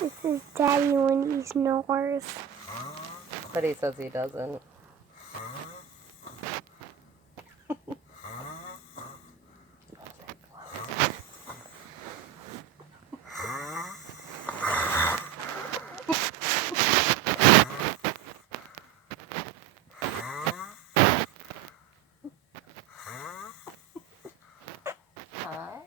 This is Daddy when he snores. But he says he doesn't. Hi.